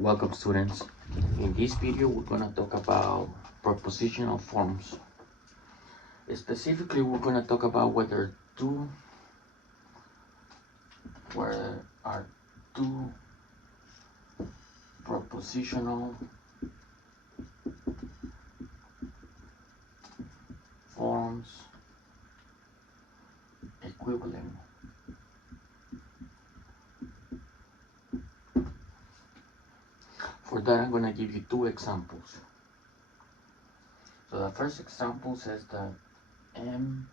Welcome students. In this video we're going to talk about propositional forms. Specifically we're going to talk about whether are two propositional forms equivalent. For that I'm going to give you two examples. So the first example says that M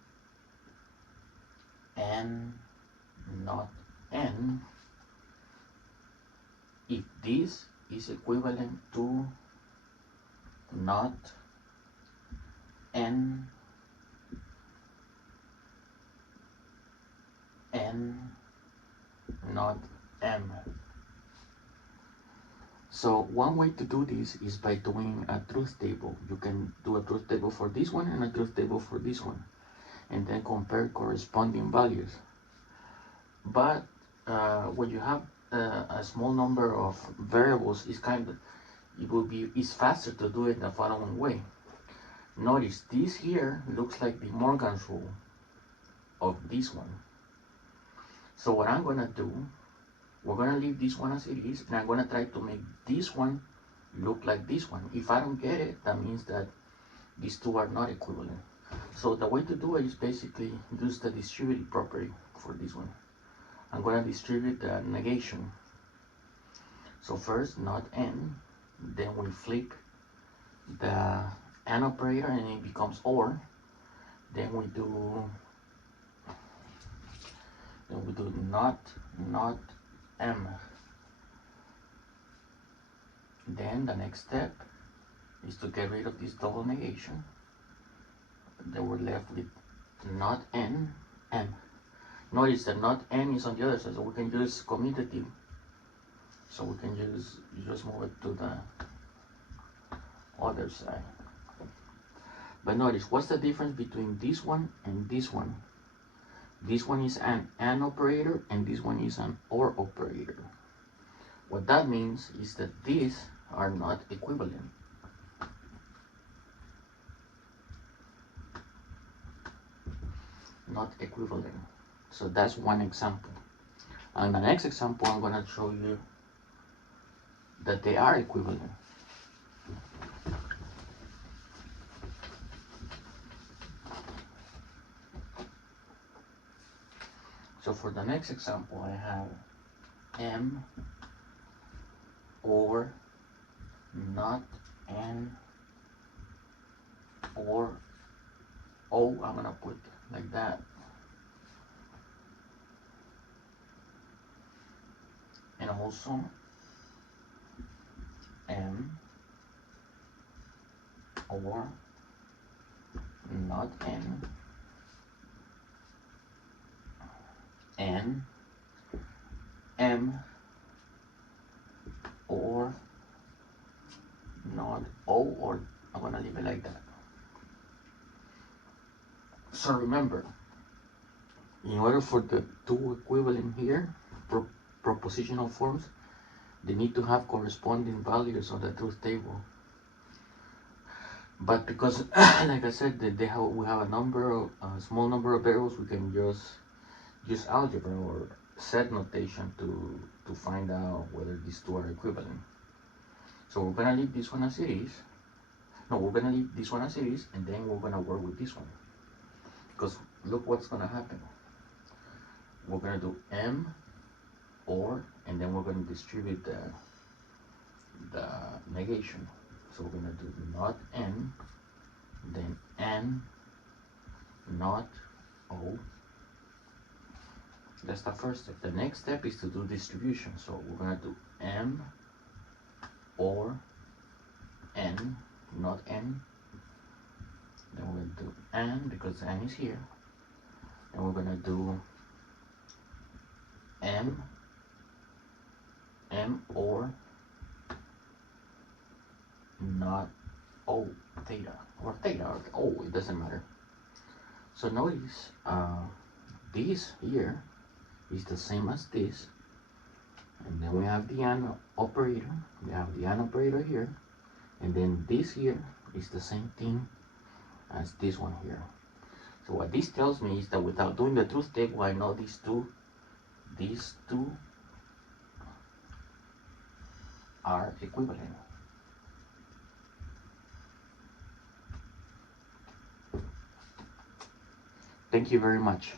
and not N, if this is equivalent to not N and not M. So one way to do this is by doing a truth table. You can do a truth table for this one and a truth table for this one, and then compare corresponding values. But when you have a small number of variables, it's faster to do it the following way. Notice this here looks like the Morgan's rule of this one. So what I'm gonna do, we're gonna leave this one as it is, and I'm gonna try to make this one look like this one. If I don't get it, that means that these two are not equivalent. So the way to do it is basically use the distributive property for this one. I'm gonna distribute the negation. So first not N, then we flip the AND operator and it becomes OR. Then we do not M. Then the next step is to get rid of this double negation. Then we're left with not N, M. Notice that not N is on the other side, so we can use commutative. So we can just move it to the other side. But notice, what's the difference between this one and this one? This one is an AND operator and this one is an OR operator. What that means is that these are not equivalent. Not equivalent. So that's one example. And the next example, I'm going to show you that they are equivalent. So for the next example, I have M or not N or O. I'm going to put like that. And also M or not N and M or not O, or I'm gonna leave it like that. So remember, in order for the two equivalent here, propositional forms, they need to have corresponding values on the truth table. But because, like I said, we have a small number of variables, we can just use algebra or set notation to find out whether these two are equivalent. So we're gonna leave this one as it is. No, we're gonna leave this one as it is, and then we're gonna work with this one. Because look what's gonna happen. We're gonna do M or, and then we're gonna distribute the negation. So we're gonna do not N, then N, not O. That's the first step. The next step is to do distribution. So we're gonna do M or N, not N. Then we're gonna do N because N is here. And we're gonna do M or not O, theta, or theta, or O, it doesn't matter. So notice this here is the same as this, And then we have the AND operator. We have the AND operator here. And then this here is the same thing as this one here. So what this tells me is that without doing the truth table, I know these two are equivalent. Thank you very much.